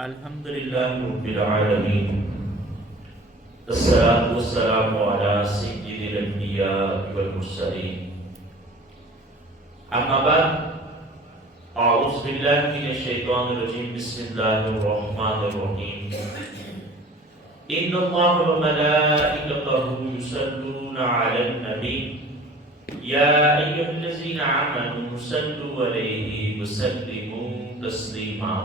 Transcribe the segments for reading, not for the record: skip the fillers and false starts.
الحمد للہ رب العالمین، الصلاۃ والسلام علی سید الانبیاء والمرسلین، اما بعد، اعوذ باللہ من الشیطان الرجیم، بسم اللہ الرحمن الرحیم، ان اللہ وملائکتہ یصلون علی النبی یا ایھا الذین آمنوا صلوا علیہ وسلموا تسلیما۔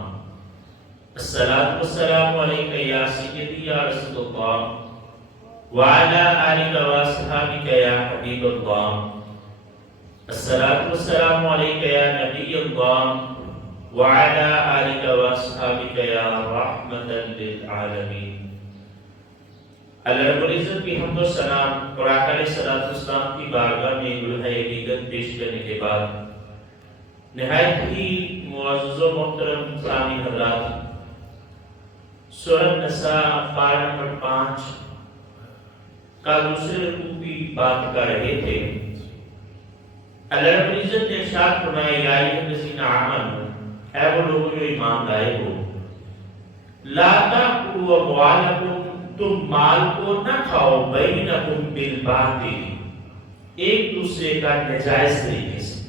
الصلاۃ والسلام علیک یا سیدی یا رسول اللہ وعلی آلک واصحابک یا حبیب اللہ۔ الصلاۃ والسلام علیک یا نبی اللہ وعلی آلک واصحابک یا رحمۃ للعالمین۔ اللہ رب العزت کی حمد و ثنا اور آقا علیہ الصلوۃ والسلام کی بارگاہ میں گلہۂ عقیدت پیش کرنے کے بعد نہایت ہی معزز و محترم سامعین حضرات، سورۃ نساء پارہ نمبر 5 کا دوسرے رکوع کی بات کر رہے تھے۔ اللہ رب العزت نے ارشاد فرمایا، یا ایھا الذین آمنوا، اے وہ لوگ جو ایمان لائے ہو، لا تأکلوا اموالکم، تم مال کو نہ کھاؤ، بینکم بالباطل، ایک دوسرے کا ناجائز طریقے سے۔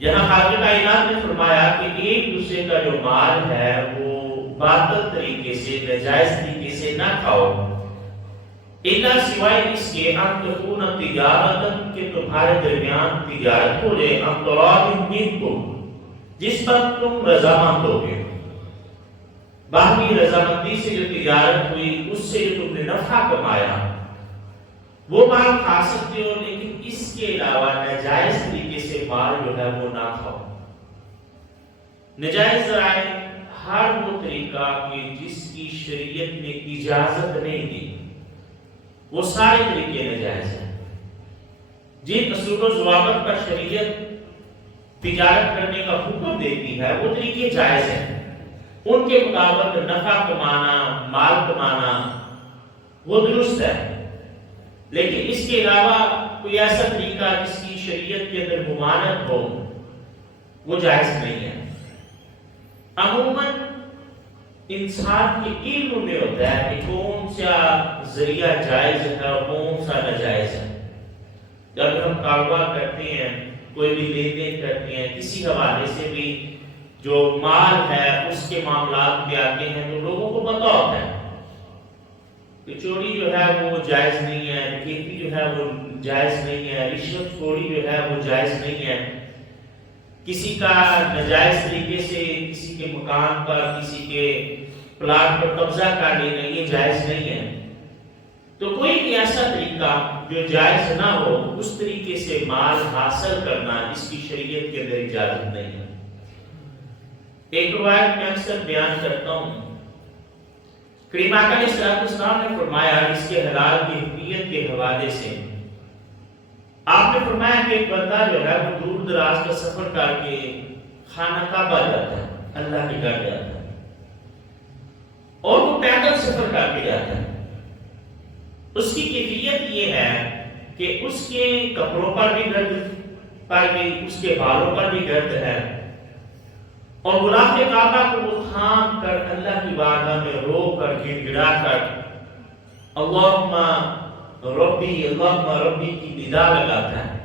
یہاں خالق کائنات نے فرمایا کہ ایک دوسرے کا جو مال ہے وہ باطل طریقے سے، ناجائز طریقے سے نہ کھاؤ، الا سوائے اس کے ان تکون تجارت، کہ تمہارے درمیان تجارت ہو جائے، ان تراض منکم، جس پر تم رضامند ہو گے، باہمی رضامندی سے جو تجارت ہوئی، اس سے جو تم نے نفع کمایا وہ مال کھا سکتے ہو، لیکن اس کے علاوہ ناجائز طریقے سے مال جو ہے وہ نہ کھاؤ۔ ناجائز ذرائع ہر وہ طریقہ کہ جس کی شریعت نے اجازت نہیں دی، وہ سارے طریقے ناجائز ہیں۔ جن اصول و ضوابط پر شریعت تجارت کرنے کا حکم دیتی ہے وہ طریقے جائز ہیں، ان کے مطابق نفع کمانا، مال کمانا وہ درست ہے، لیکن اس کے علاوہ کوئی ایسا طریقہ جس کی شریعت کے اندر ممانعت ہو وہ جائز نہیں ہے۔ عموماً انسان کے علم میں ہوتا ہے کہ کون سا ذریعہ جائز ہے اور کون سا ناجائز ہے۔ جب ہم کاروبار کرتے ہیں، کوئی بھی لین دین کرتے ہیں، کسی حوالے سے بھی جو مال ہے اس کے معاملات میں آتے ہیں تو لوگوں کو پتہ ہوتا ہے کہ چوری جو ہے وہ جائز نہیں ہے، ڈکیتی جو ہے وہ جائز نہیں ہے، رشوت خوری جو ہے وہ جائز نہیں ہے، کسی کا ناجائز طریقے سے کسی کے مکان پر، کسی کے پلاٹ پر قبضہ کر لینا یہ جائز نہیں ہے۔ تو کوئی بھی ایسا طریقہ جو جائز نہ ہو، اس طریقے سے مال حاصل کرنا اس کی شریعت کے اندر اجازت نہیں ہے۔ ایک روایت میں اکثر بیان کرتا ہوں، کریم آقا علیہ الصلوۃ والسلام نے فرمایا اس کے حلال کی اہمیت کے حوالے سے، آپ نے فرمایا کہ ایک بندہ جو ہے وہ دور دراز کا سفر کر کے خانہ کعبہ جاتا ہے، اللہ کے گھر جاتا ہے، اور وہ پیدل سفر کر کے جاتا ہے۔ اس کی کیفیت یہ ہے کہ اس کے کپڑوں پر بھی گرد پڑ گئی، اس کے بالوں پر بھی گرد ہے، اور غلاف کعبہ کو وہ تھام کر اللہ کی بارگاہ میں رو کر گڑ گڑا کر اللہم ربی کی ندا لگاتا ہے۔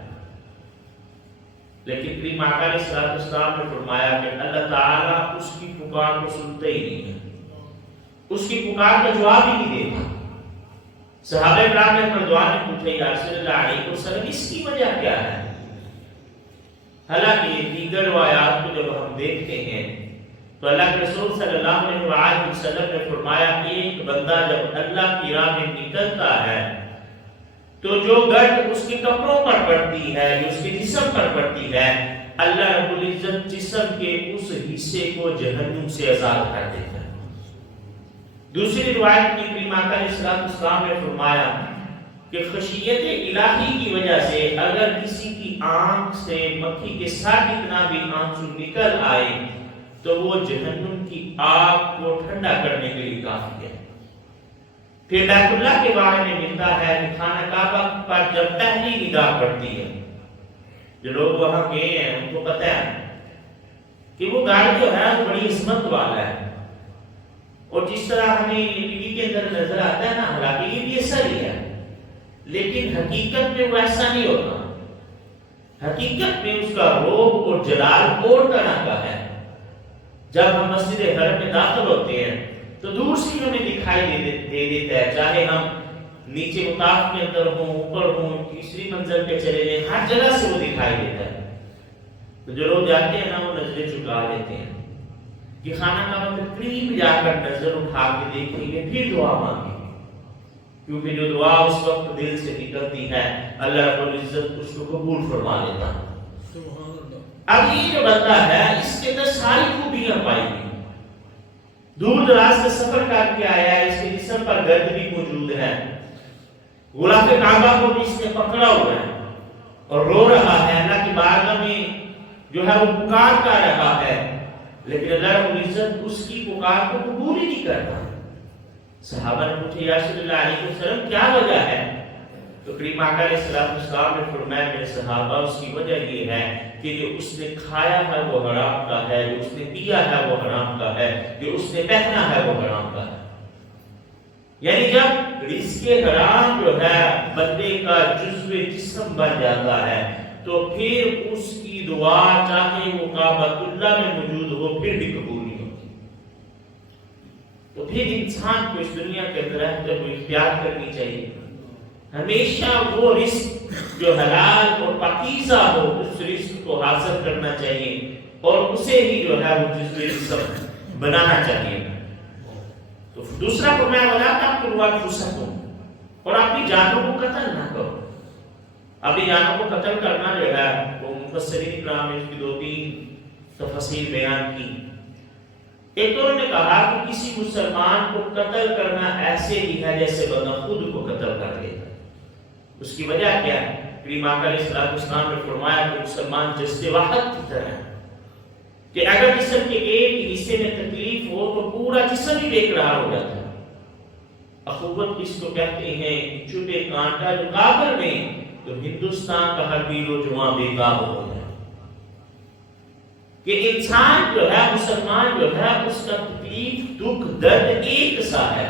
لیکن کریم آقا علیہ الصلوۃ والسلام نے فرمایا کہ اللہ تعالیٰ اس کی پکار کو سنتا ہی نہیں ہے، اس کی پکار کا جواب ہی نہیں دیتا۔ صحابہ کرام نے دعا میں پوچھا، یا رسول اللہ علیہ وسلم اس کی وجہ کیا ہے؟ حالانکہ دیگر روایات کو جب ہم دیکھتے ہیں تو اللہ کے رسول صلی اللہ علیہ وسلم نے فرمایا، ایک بندہ جب اللہ کی راہ میں نکلتا ہے تو جو گرد اس کے کپڑوں پر پڑتی ہے، جو اس کے جسم پر پڑتی ہے، اللہ رب العزت جسم کے اس حصے کو جہنم سے آزاد کر دیتا ہے۔ دوسری روایت میں کریم آقا علیہ الصلوۃ والسلام نے فرمایا کہ خشیت الہی کی وجہ سے اگر کسی کی آنکھ سے مکھی کے ساتھ اتنا بھی آنسو نکل آئے تو وہ جہنم کی آگ کو ٹھنڈا کرنے کے لیے کافی ہے۔ پھر بیت اللہ کے بارے میں ملتا ہے کہ خانہ کعبہ پر جب پہلی نگاہ پڑتی ہے، جو لوگ وہاں گئے ہیں ان کو پتہ ہے کہ وہ گھر جو ہے وہ بڑی عظمت والا ہے، اور جس طرح ہمیں یہ ٹی وی کے اندر نظر آتا ہے نا، حالانکہ یہ بھی ایسا ہی ہے، لیکن حقیقت میں وہ ایسا نہیں ہوتا۔ حقیقت میں اس کا روب اور جلال اور طرح کا ہے۔ جب ہم مسجد حرم میں داخل ہوتے ہیں تو دور سے ہمیں دکھائی دے دیتا ہے، چاہے ہم نیچے مطاف کے اندر ہوں، اوپر ہوں، تیسری منزل پہ چلے جائیں، ہر جگہ سے وہ دکھائی دیتا ہے۔ تو جو لوگ جاتے ہیں نا، وہ نظریں چکا لیتے ہیں کہ خانہ کعبہ کے قریب جا کر نظر اٹھا کے دیکھیں گے، پھر دعا مانگیں گے، کیونکہ جو دعا اس وقت دل سے نکلتی ہے اللہ رب العزت اس کو قبول فرما لیتا ہے۔ اب یہ جو بندہ ہے، اس کے اندر ساری خوبیاں پائی گئی، دور دراز سے سفر کر کے آیا ہے، اس کے جسم پر گرد بھی موجود ہے، غلاف کعبہ کو بھی اس نے پکڑا ہوا ہے اور رو رہا ہے، اللہ کی بارگاہ میں جو ہے وہ پکار کر رہا ہے، لیکن اللہ رب العزت اس کی پکار کو قبول ہی نہیں کرتا۔ صحابہ نے پوچھا یا رسول اللہ علیہ وسلم کیا وجہ ہے؟ تو کریم آقا علیہ السلام نے فرمایا میرے صحابہ، اس کی وجہ یہ ہے کہ جو اس نے کھایا ہے وہ حرام کا ہے، جو اس نے پیا ہے وہ حرام کا ہے، جو اس نے پہنا ہے وہ حرام کا ہے۔ یعنی جب رزق حرام جو ہے بندے کا جزو جسم بن جاتا ہے تو پھر اس کی دعا چاہے وہ کعبۃ اللہ میں موجود ہو پھر بھی قبول نہیں ہوتی۔ تو پھر انسان کو اس دنیا کے اندر رہتے ہوئے اختیار کرنی چاہیے، ہمیشہ وہ رزق جو حلال اور پاکیزہ ہو اس رزق کو حاصل کرنا چاہیے اور اسے ہی جو ہے وہ جزو جسم بنانا چاہیے۔ تو دوسرا فرمایا ولا تقتلوا انفسکم، اور اپنی جانوں کو قتل نہ کرو۔ اپنی جانوں کو قتل کرنا جو ہے وہ مفسرین کرام نے اس کی 2-3 تفسیر بیان کی۔ ایک تو انہوں نے کہا کہ کسی مسلمان کو قتل کرنا ایسے ہی ہے جیسے بندہ خود کو قتل کر لیتا۔ اس کی وجہ کیا ہے؟ کریم آقا علیہ السلام نے فرمایا کہ مسلمان جسد واحد کی طرح ہے، کہ اگر جسم کے ایک حصے میں تکلیف ہو تو پورا جسم ہی بے قرار ہو جاتا ہے۔ اخوت اس کو کہتے ہیں، چھوٹے کانٹا جو کافر میں تو ہندوستان کا ہر ویر و جواں بے قاب ہو جائے، کہ انسان جو ہے مسلمان جو ہے اس کا تکلیف دکھ درد ایک سا ہے۔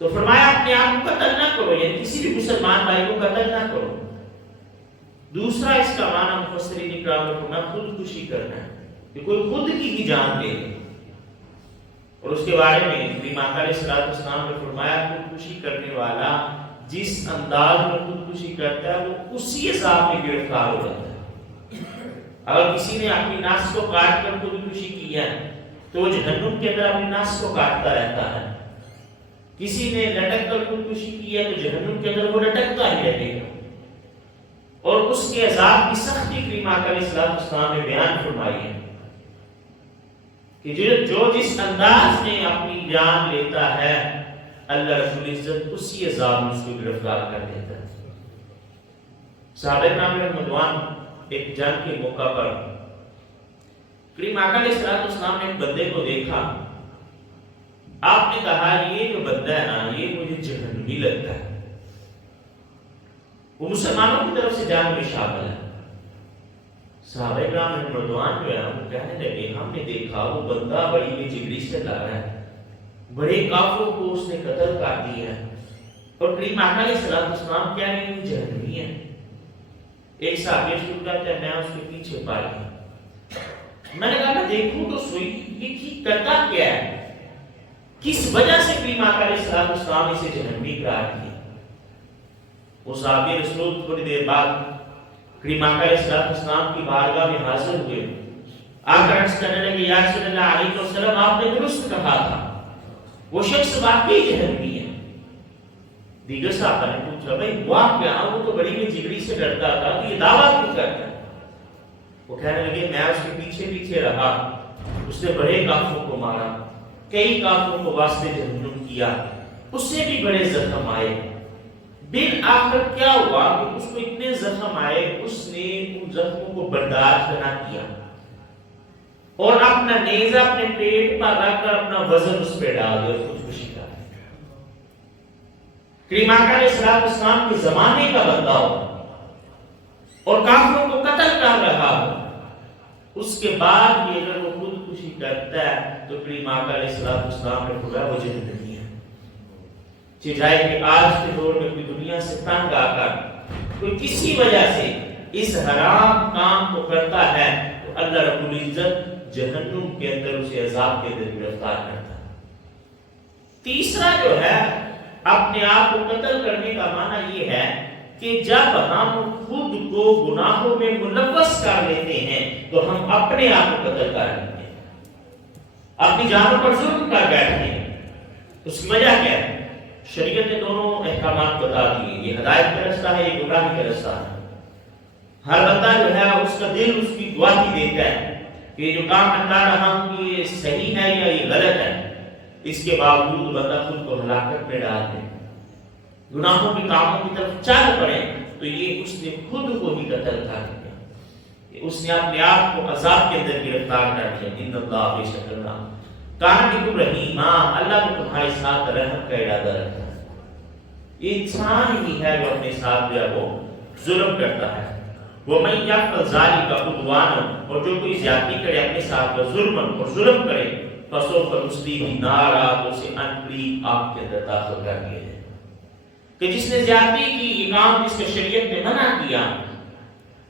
تو فرمایا اپنے آپ کو قتل نہ کرو، یعنی کسی بھی مسلمان بھائی کو قتل نہ کرو۔ دوسرا اس کا معنی مفسرین اکرام نے فرمایا خودکشی کرنا ہے، کہ کوئی خود کی ہی جان لے۔ اور اس کے بارے میں کریم آقا علیہ السلام نے فرمایا خودکشی کرنے والا جس انداز میں خودکشی کرتا ہے وہ اسی حساب میں گرفتار ہو جاتا ہے۔ اگر کسی نے اپنی ناس کو کاٹ کر خودکشی کی ہے تو وہ جہنم کے اندر اپنی ناس کو کاٹتا رہتا ہے، کسی نے لٹک کر خودکشی کی ہے تو جہنم کے اندر وہ لٹکتا ہی رہے گا۔ اور اس کے عذاب کی سختی کریم آقا علیہ السلام نے بیان فرمائی ہے کہ جو جس انداز میں اپنی جان لیتا ہے اللہ رب العزت اسی عذاب میں اس کو گرفتار کر دیتا ہے۔ صحابہ کرام رضوان ایک جنگ کے موقع پر کریم آقا علیہ السلام نے ایک بندے کو دیکھا، آپ نے کہا یہ جو بندہ ہے نا یہ مجھے جہنمی لگتا ہے، وہ مسلمانوں کی طرف سے جان میں شامل ہے۔ صحابہ کرام رضوان جو ہے وہ کہنے لگے ہم نے دیکھا وہ بندہ بڑی بے جگری سے لڑ رہا ہے، بڑے کافروں کو اس نے قتل کر دیا ہے، اور کریم آقا علیہ السلام کیا نہیں جہنمی ہے۔ ایک صحابی شروع کرتا ہے میں اس کے پیچھے پا گیا، میں نے کہا میں دیکھوں تو سوئی یہ کرتا کیا ہے، کس وجہ سے کریم آقا علیہ السلام اسے جہنمی قرار دیا۔ وہ صحابی رسول تھوڑی دیر بعد کریم آقا علیہ السلام کی بارگاہ میں حاضر ہوئے، آ کر عرض کرنے لگے یا رسول اللہ علیہ وسلم آپ نے درست کہا تھا، وہ شخص واقعی جہنمی ہے۔ دیگر صحابہ نے پوچھا بھائی ہوا کیا؟ وہ تو بڑی میں جگری سے ڈرتا تھا کہ یہ دعویٰ کیوں کرتا ہے؟ وہ کہنے لگے میں اس کے پیچھے پیچھے رہا، اس نے بڑے کافروں کو مارا، کئی کافروں کو واسطے جہنم کیا، اس سے بھی بڑے زخم آئے۔ بالآخر کیا ہوا کہ اس کو اتنے زخم آئے اس نے ان زخموں کو برداشت نہ کیا اور اپنا نیزہ اپنے پیٹ پر رکھ کر اپنا وزن اس پہ ڈال دیا، خودکشی کر دیا۔ کریم آقا علیہ السلام کے زمانے کا بندہ ہو اور کافروں کو قتل کر رہا ہو، اس کے بعد بھی اگر وہ خودکشی کرتا ہے تو پھر آقا علیہ السلام نے فرمایا وہ جہنمی ہے۔ چاہے کہ آج کے دور میں کوئی دنیا سے تنگ آ کر کوئی کسی وجہ سے اس حرام کام کو کرتا ہے تو اللہ رب العزت جہنم کے اندر اسے عذاب کے اندر گرفتار کرتا ہے۔ تیسرا جو ہے اپنے آپ کو قتل کرنے کا معنی یہ ہے کہ جب ہم خود کو گناہوں میں ملوث کر لیتے ہیں تو ہم اپنے آپ کو قتل کر لیتے ہیں، اپنی جانوں پر ظلم کر بیٹھتے ہیں۔ اس کی وجہ کیا ہے؟ شریعت نے دونوں احکامات بتا دیے، یہ ہدایت کا رستہ ہے، یہ گمراہی کا رستہ ہے۔ ہر بندہ جو ہے اس کا دل اس کی گواہی دیتا ہے کہ یہ جو کام میں کر رہا ہوں یہ صحیح ہے یا یہ غلط ہے، اس کے باوجود بندہ خود کو ہلاکت میں ڈال دے، گناہوں کے کاموں کی طرف چل پڑے تو یہ اس نے خود کو ہی قتل کر دیا، اس نے اپنے آپ کو عذاب کے اندر گرفتار کر دیا۔ ان اللہ بے شک اللہ کان بکم رحیما، اللہ کو تمہارے ساتھ رحم کا ارادہ رکھتا ہے۔ یہ انسان ہی ہے جو اپنے ساتھ جو ہے وہ ظلم کرتا ہے۔ وَمَن يَفْعَلْ ذَلِكَ عُدْوَانًا، اور جو کوئی زیادتی کرے اپنے ساتھ ظلم اور ظلم کرے فَسَوْفَ نُصْلِيهِ نَارًا، تو اسے انقریب آگ کے اندر داخل کر دیا جائے گا۔ کہ جس نے زیادتی کی، یہ کام جس کے شریعت نے منع کیا،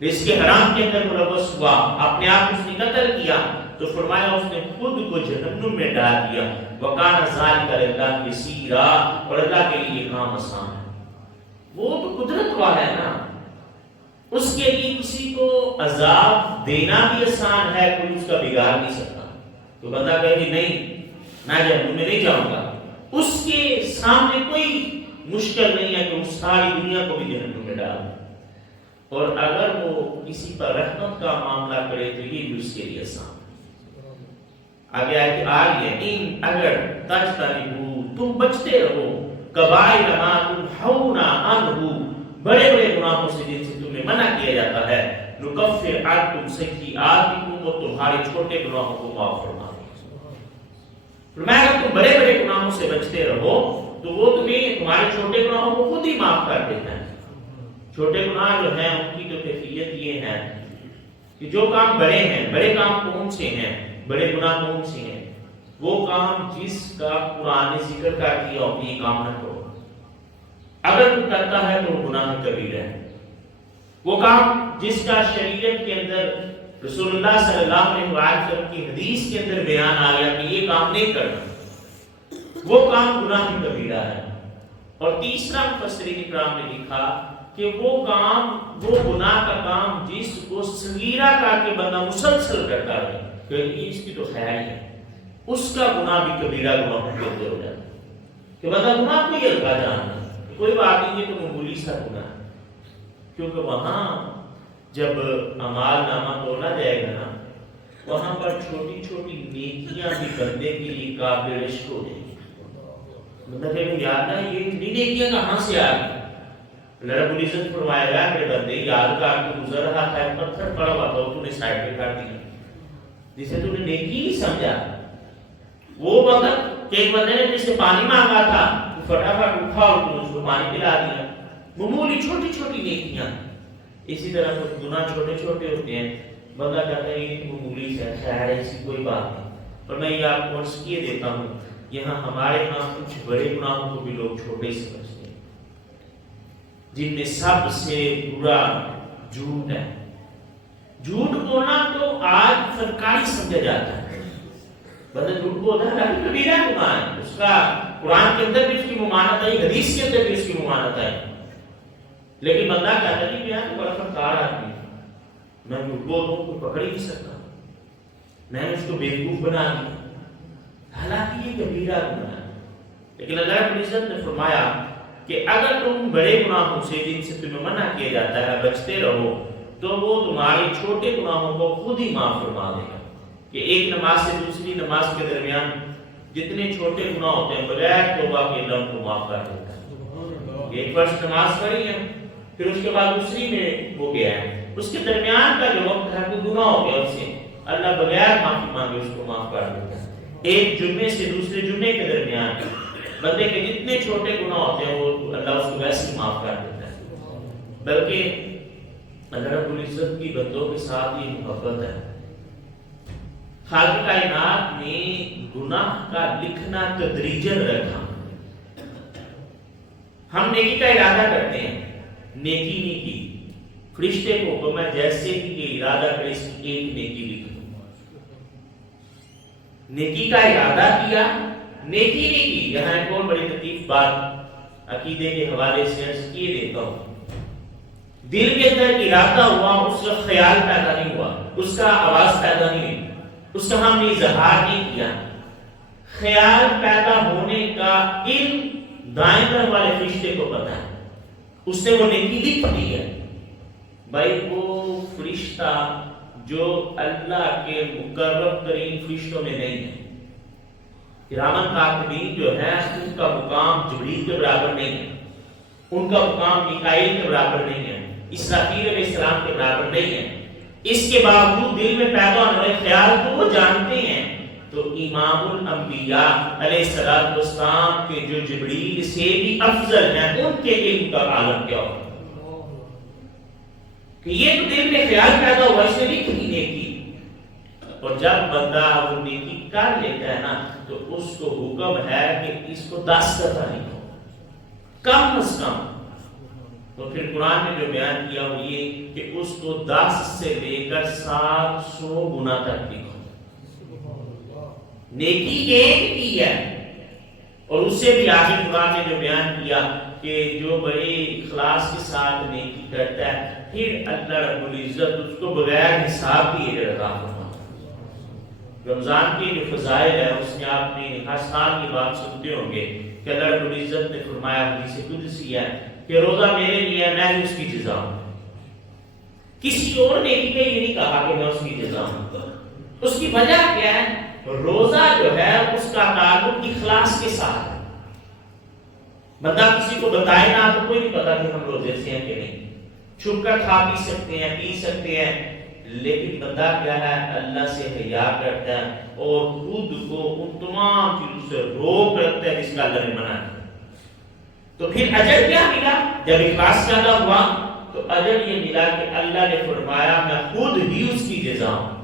جس کے حرام کے اندر ملوث ہوا، اپنے آپ اس نے قتل کیا، تو فرمایا اس نے خود کو جہنم میں ڈال دیا۔ وَكَانَ ذَلِكَ لِلَّهِ يَسِيرًا، اور اللہ کے لیے یہ کام آسان ہے، وہ تو قدرت والا ہے نا، اس کے لیے کسی کو عذاب دینا بھی آسان ہے، کوئی اس کا بگاڑ نہیں سکتا۔ تو بندہ کہے کہ نہیں میں جہنم میں نہیں جاؤں گا، اس کے سامنے کوئی مشکل نہیں ہے کہ اس ساری دنیا کو بھی جہنم میں ڈال دے، اور اگر وہ کسی پر رحمت کا معاملہ کرے تو یہ بھی اس کے لیے آسان ہے۔ آگے آئے کہ آگے ان اگر تجتنبوا، تم بچتے رہو، کبائر ما تنہون عنہ، بڑے بڑے گناہوں سے جن سے تمہیں منع کیا جاتا ہے، نکفر عنکم سیئاتکم، اور تمہارے چھوٹے گناہوں کو معاف فرما دیں۔ فرمایا اگر تم بڑے بڑے گناہوں سے بچتے رہو تو وہ تمہیں تمہارے چھوٹے گناہوں کو خود ہی معاف کر دیتا ہے۔ چھوٹے گناہ جو ہیں ان کی تو کیفیت یہ ہے کہ جو کام بڑے ہیں، بڑے کام کون سے ہیں، بڑے گناہ کون سے ہیں؟ وہ کام جس کا قرآن نے ذکر کر دیا ہو کہ یہ کام نہ کرو، اگر تو کرتا ہے تو وہ گناہ کبیرہ ہے۔ وہ کام جس کا شریعت کے اندر رسول اللہ صلی اللہ علیہ وسلم کی حدیث کے اندر بیان آ گیا کہ یہ کام نہیں کرنا، وہ کام گناہ کبیرہ ہے۔ اور تیسرا مفسرین کرام نے لکھا کہ وہ کام، وہ گناہ کا کام جس کو صغیرہ کر کے بندہ مسلسل کرتا ہے کہ اس کی تو خیر ہے، اس کا گناہ بھی کبیرہ گناہ کے اندر ہو جاتا ہے کہ بندہ گناہ کو یہ لگا جانا کوئی بات نہیں، یہ تو معمولی سا گناہ ہے، کیونکہ وہاں جب اعمال نامہ تولا جائے گا نا، وہاں پر چھوٹی چھوٹی نیکیاں بھی بندے کے لیے قابل رشک ہو جائیں گی۔ بندہ کہے کہ یاد نہ یہ اتنی نیکیاں کہاں سے آ گئی؟ اللہ رب العزت فرمائے گا میرے بندے یاد کر کے گزر رہا تھا، ایک پتھر پڑا ہوا تھا تو نے سائڈ پہ کر دیا، جسے تو نے نیکی نہیں سمجھا۔ وہ وقت کہ ایک بندے نے جس سے پانی مانگا تھا، فٹافٹ اٹھا اور تو اس کو پانی پلا دیا، معمولی چھوٹی چھوٹی نیکیاں۔ اسی طرح کچھ گناہ چھوٹے چھوٹے ہوتے ہیں، بندہ کہتا ہے یہ معمولی سے خیر ہے، اسی کوئی بات نہیں۔ اور میں یہ آپ کو عرض کیے دیتا ہوں، یہاں ہمارے ہاں کچھ بڑے گناہوں کو بھی لوگ چھوٹے سمجھتے ہیں، جن میں سب سے برا جھوٹ ہے۔ جھوٹ بولنا تو آج سرکاری سمجھا جاتا ہے، بندہ جھوٹ بولتا ہے لیکن کبیرہ گناہ ہے، اس کا قرآن کے اندر بھی اس کی ممانعت ہے، حدیث کے اندر بھی اس کی ممانعت ہے، لیکن بندہ کہتا ہے کہ یار بڑا فقار آدمی ہے، میں جھوٹ بولوں کوئی پکڑ ہی نہیں سکتا، میں نے اس کو بیوقوف بنا دیا، حالانکہ یہ کبیرہ گناہ ہے۔ لیکن اللہ رب العزت نے فرمایا کہ اگر تم بڑے گناہوں سے جن سے تمہیں منع کیا جاتا ہے بچتے رہو تو وہ تمہارے چھوٹے گناہوں کو خود ہی معاف فرما دے گا۔ کہ ایک نماز سے دوسری نماز کے درمیان جتنے چھوٹے گناہ ہوتے ہیں بغیر توبہ کے اللہ کو معاف کر دیتا ہے۔ ایک فرض نماز پڑھی ہے، پھر اس کے بعد دوسری میں ہو گیا ہے، اس کے درمیان کا جو وقت ہے وہ گناہ ہو گیا، اس سے اللہ بغیر معافی مانگے اس کو معاف کر دیتا ہے۔ ایک جمعے سے دوسرے جمعے کے درمیان بندے کے جتنے چھوٹے گناہ ہوتے ہیں وہ اللہ اس کو ویسے ہی معاف کر دیتا ہے۔ بلکہ اللہ رب العزت کی بندوں کے ساتھ یہ محبت ہے خالق کائنات نے گناہ کا لکھنا تدریجن رکھا. ہم نیکی کا ارادہ کرتے ہیں, نیکی نہیں کی, فرشتے کو حکم ہے جیسے ہی یہ ارادہ کرے اس کی ایک نیکی لکھ دو. نیکی کا ارادہ کیا, نیکی نہیں کی. یہاں ایک اور بڑی لطیف بات عقیدے کے حوالے سے عرض کیے دیتا ہوں. دل کے اندر ارادہ ہوا, اس کا خیال پیدا نہیں ہوا, اس کا آواز پیدا نہیں ہوئی, اس کا ہم نے اظہار نہیں کیا. خیال پیدا ہونے کا علم دائیں طرف والے فرشتے کو پتا ہے, اس سے وہ نیکی لکھ دی ہے. بھائی وہ فرشتہ جو اللہ کے مقرب ترین فرشتوں میں نہیں ہے, کرامن کاتبین جو ہے, ان کا مقام جبریل کے برابر نہیں ہے, ان کا مقام میکائیل کے برابر نہیں ہے, اسرافیل علیہ السلام کے برابر نہیں ہے. اس کے باوجود دل میں پیدا ہونے والے خیال کو وہ جانتے ہیں. تو امام الانبیاء علیہ السلام کے جو جبریل سے بھی افضل ہیں, ان کے علم کا عالم کیا ہوگا کہ یہ تو دل میں خیال پیدا ہوا, اس نے لکھ لی نیکی. اور جب بندہ وہ نیکی کر لیتا ہے نا, تو اس کو حکم ہے کہ اس کو 10 دفعہ لکھو کم از کم. تو پھر قرآن نے جو بیان کیا وہ یہ کہ اس کو 10 سے لے کر 700 گنا تک لکھو. نیکی ایک کی ہے. اور اس سے بھی آگے قرآن نے جو بیان کیا کہ جو بڑے اخلاص کے ساتھ نیکی کرتا ہے, پھر اللہ رب العزت اس کو بغیر حساب بھی اجر عطا فرماتا ہے. رمضان کی جو فضائل ہے اس میں آپ نے ہر سال کی بات سنتے ہوں گے کہ اللہ رب العزت نے فرمایا حدیث قدسی ہے کہ روزہ میرے لیے میں ہی اس کی جزا ہوں. کسی اور نیکی نے یہ نہیں کہا کہ میں اس کی جزا ہوں. اس کی وجہ کیا ہے؟ روزہ جو ہے اس کا تعلق اخلاص کے ساتھ ہے. بندہ کسی کو بتائے نا تو کوئی نہیں پتا کہ ہم روزے سے ہیں کہ نہیں. چھپ کر کھا پی سکتے ہیں, پی سکتے ہیں, لیکن بندہ کیا ہے, اللہ سے حیا کرتا ہے اور خود کو ان تمام چیزوں سے روک رکھتا ہے جس کا اللہ نے منع کیا. تو پھر اجر کیا ملا؟ جب اخلاص پیدا ہوا تو اجر یہ ملا کہ اللہ نے فرمایا میں خود ہی اس کی جزا ہوں.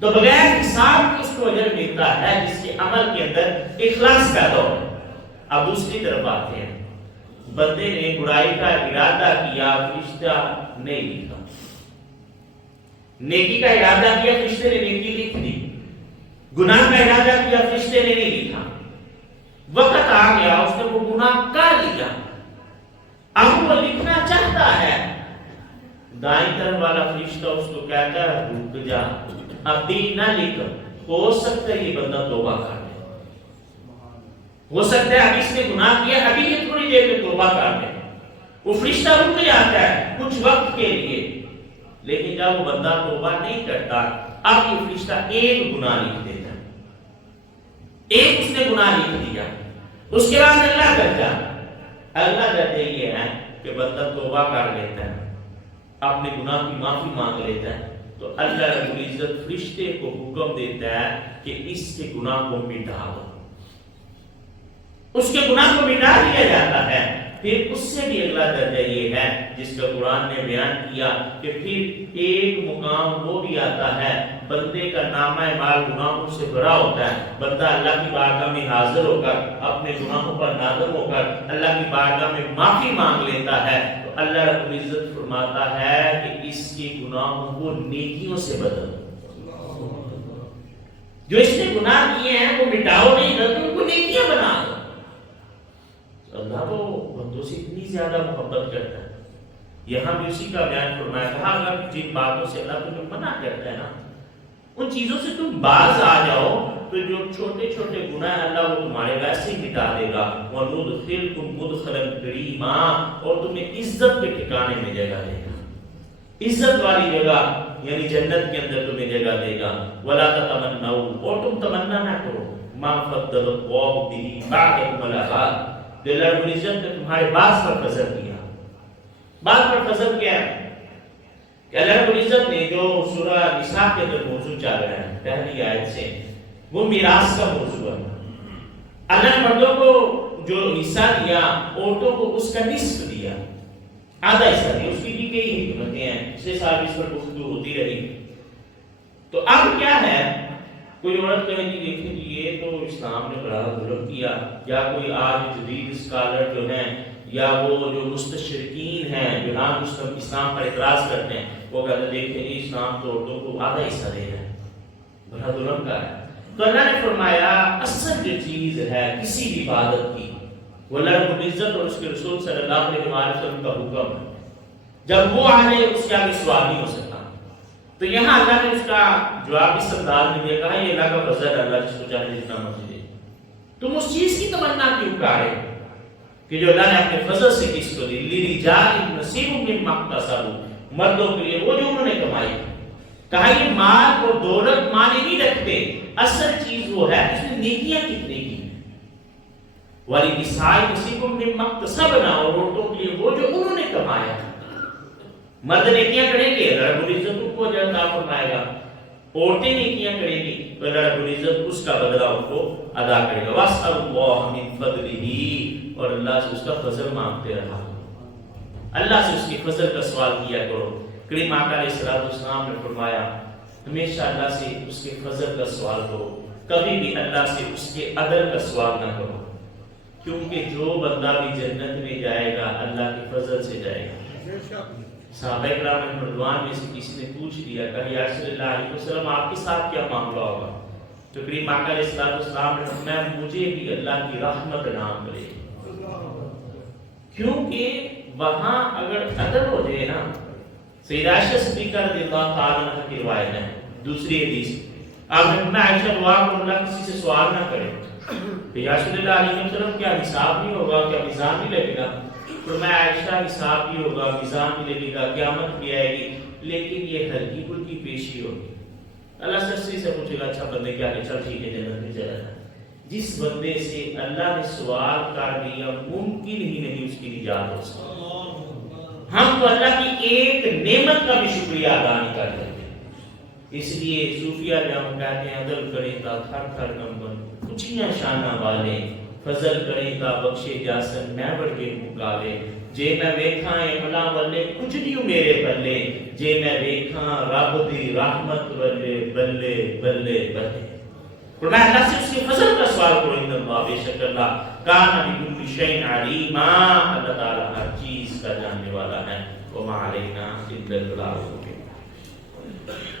تو بغیر حساب اس کو اجر ملتا ہے جس کے عمل کے اندر اخلاص پیدا ہو. اب دوسری طرف آتے ہیں, بندے نے برائی کا ارادہ کیا, فرشتہ نہیں لکھا. نیکی کا ارادہ کیا, فرشتے نے نیکی لکھ دی. گناہ کا ارادہ کیا, فرشتے نے نہیں لکھا. وقت آ گیا, اس نے وہ گناہ کر لیا, اب وہ لکھنا چاہتا ہے. دائیں طرف والا فرشتہ اس کو کہتا ہے رک جا, ابھی نہ لکھ, ہو سکتا ہے یہ بندہ توبہ کر لے, ہو سکتا ہے ابھی اس نے گناہ کیا, ابھی یہ تھوڑی دیر میں توبہ کر لے. وہ فرشتہ رک جاتا ہے کچھ وقت کے لیے, لیکن جب وہ بندہ توبہ نہیں کرتا, اب یہ فرشتہ ایک گناہ لکھ دیتا ہے. ایک اس نے گناہ لکھ دیا. اس کے بعد اللہ کرتا, اللہ کہتے یہ ہے کہ بندہ توبہ کر لیتا ہے, اپنے گناہ کی معافی مانگ لیتا ہے, تو اللہ رب العزت فرشتے کو حکم دیتا ہے کہ اس کے گناہ کو مٹا دو. اس کے گناہ کو مٹا دیا جاتا ہے. پھر اس سے بھی اگلا درجہ یہ ہے جس کا قرآن نے بیان کیا کہ پھر ایک مقام وہ بھی آتا ہے, بندے کا نامہ اعمال گناہوں سے بھرا ہوتا ہے. بندہ اللہ کی بارگاہ میں حاضر ہو کر اپنے گناہوں پر نادم ہو کر اللہ کی بارگاہ میں معافی مانگ لیتا ہے, تو اللہ رب العزت فرماتا ہے کہ اس کے گناہوں کو نیکیوں سے بدل دو. جو اس نے گناہ کیے ہیں وہ مٹاؤ نہیں, بلکہ ان کو نیکیاں بنا دو. اللہ تو بندوں سے اتنی زیادہ محبت کرتا ہے. یہاں بھی اسی کا بیان فرمایا تھا, اگر جن باتوں سے اللہ تمہیں منع کرتا ہے نا, ان چیزوں سے تم باز آ جاؤ تو جو چھوٹے چھوٹے گناہ اللہ وہ تمہارے ویسے ہی مٹا دے گا. وَنُدْخِلْكُمْ مُدْخَلًا كَرِيمًا, اور تمہیں عزت کے ٹھکانے میں جگہ دے گا, عزت والی جگہ یعنی جنت کے اندر تمہیں جگہ دے گا. وَلَا تَتَمَنَّوْا, اور تم تمنا نہ کرو, مَا فَضَّلَ اللَّهُ بِهِ بَعْضَكُمْ عَلَىٰ بَعْضٍ, اللہ رب العزت نے تمہارے بعض پر فضل کیا. بعض پر فضل کیا ہے کہ اللہ رب العزت نے جو سورہ نساء کے اندر موضوع چل رہا ہے پہلی آیت سے, وہ میراث کا موضوع ہے. اللہ نے مردوں کو جو حصہ دیا, عورتوں کو اس کا نصف دیا, آدھا حصہ دیا. اس کی بھی کئی حکمتیں ہیں, پچھلے سال اس پر گفتگو ہوتی رہی. تو اب کیا ہے، کوئی عورت کہے کہ دیکھیں جی یہ تو اسلام نے بڑا ظلم کیا، یا کوئی آج جدید اسکالر جو ہیں یا وہ جو مستشرقین ہیں جو نام اسلام پر اعتراض کرتے ہیں، وہ کہتے ہیں دیکھیں جی اسلام تو عورتوں کو آدھا حصہ دے رہا ہے، بڑا ظلم کا ہے۔ تو اللہ نے فرمایا اصل جو چیز ہے کسی بھی عبادت کی، وہ اللہ رب العزت اور اس کے رسول صلی اللہ علیہ وسلم کا حکم ہے، جب وہ آنے اس کے آگے سوال نہیں ہو سکتا۔ تو یہاں اللہ نے اس کا جواب اس انداز میں دیا، کہا یہ اللہ کا فضل ہے، اللہ جس کو چاہے جتنا مرضی دے۔ تم اس چیز کی تمنا کیوں کرے کہ جو اللہ نے اپنے فضل سے کس کو دی، لِرِجَالٍ نَصِیبٌ مِّمَّا اکْتَسَبُوا، مردوں کے لیے وہ جو انہوں نے کمائی۔ کہا یہ مال اور دولت مانے نہیں رکھتے، اصل چیز وہ ہے اس نے نیکیاں کتنے کی۔ وَلِلنِّسَاءِ نَصِیبٌ مِّمَّا اکْتَسَبْنَا، اور عورتوں کے لیے وہ جو انہوں نے کمایا۔ مرد نیکیاں کریں گے اللہ رب العزت ان کو اجر عطا فرمائے گا، عورتیں نیکیاں کریں گی تو اللہ رب العزت اس کا بدلہ ان کو ادا کرے گا۔ وَاسْأَلُوا اللَّهَ مِن فَضْلِهِ، اور اللہ سے اس کا فضل مانگتے رہا، اللہ سے اس کے فضل کا سوال کیا کرو۔ کریم آقا علیہ السلام نے فرمایا ہمیشہ اللہ سے اس کے فضل کا سوال کرو، کبھی بھی اللہ سے اس کے عدل کا سوال نہ کرو، کیونکہ جو بندہ بھی جنت میں جائے گا اللہ کے فضل سے جائے گا۔ صحابہ کرام رضوان میں سے کسی نے پوچھ لیا کہ یا رسول اللہ علیہ وسلم آپ کے ساتھ کیا معاملہ ہوگا؟ تو کریم آقا علیہ السلام نے فرمایا مجھے بھی اللہ کی رحمت عنایت کرے، کیونکہ وہاں اگر عدل ہو جائے نا، سیدہ عائشہ صدیقہ رضی اللہ تعالیٰ عنہ کی روایت ہے، دوسری حدیث، آپ نے فرمایا عائشہ دعا کرو اللہ کسی سے سوال نہ کرے کہ یا رسول اللہ علیہ وسلم کیا حساب نہیں ہوگا، کیا میزان نہیں لگے گا؟ فرمایا عائشہ حساب بھی ہوگا، میزان بھی لگے گا، قیامت بھی آئے گی، لیکن یہ ہلکی پھلکی پیشی ہوگی۔ اللہ سرسری سے پوچھے گا اچھا بندے کیا کہ چل ٹھیک ہے جنت میں چلا جائے۔ جس بندے سے اللہ نے سوال کر دیا ممکن ہی نہیں اس کی نجات ہو سکتی۔ ہم تو اللہ کی ایک نعمت کا بھی شکریہ ادا نہیں کر سکتے، اس لیے صوفیہ جب کہتے ہیں عدل کریں تا تھر تھر کمبن اونچیاں شانہ والے، فضل کریں تا بخشے جاسن میں بڑھ کے مقابلے، جے میں ویکھاں اے ملا والے کچھ نہیں میرے پلے، جے میں ویکھاں رب دی رحمت والے بلے بلے بلے۔ فرمایا اللہ سے اس کے فضل کا سوال کرو، ان اللہ بے شک اللہ کان بکل شیء علیما، اللہ تعالیٰ ہر چیز کا جاننے والا ہے۔ وما علینا الا البلاغ۔